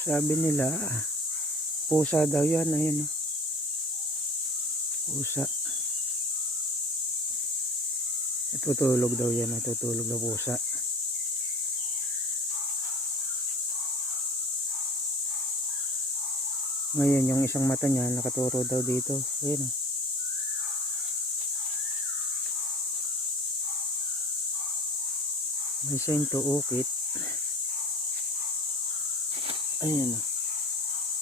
Sabi nila, pusa daw yan. Ayun, pusa. Natutulog daw yan. Natutulog na pusa. Ngayon, yung isang mata niya, nakaturo daw dito. Ayun. May sign to ukit. Ayun.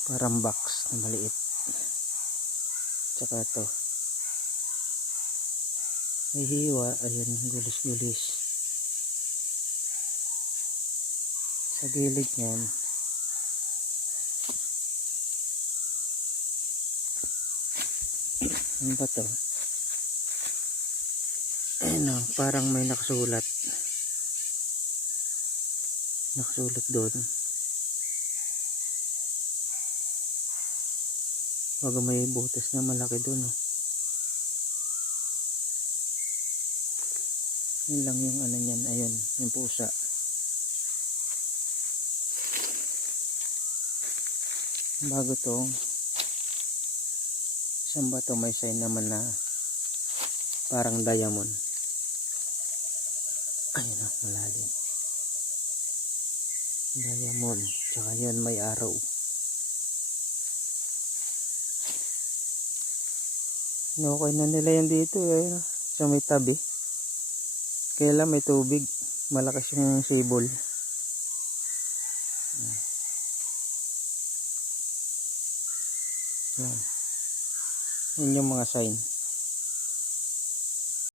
Parang box na maliit. Tsaka to. May hiwa. Ayun, gulis-gulis. Sa gilid niyan, ano ba to? Ayun, parang may nakasulat. Nakasulat doon. Baga may butas na malaki doon. Yun lang yung ano niyan. Ayun, yung pusa. Bago to, isang bato may sign naman na parang diamond. Ayun, malalim. Diamond. Tsaka yun may araw. Okay na nila yan dito. Ayun, sa may tabi. Kaya lang may tubig. Malakas yung sibol. Yan. Yun yung mga sign.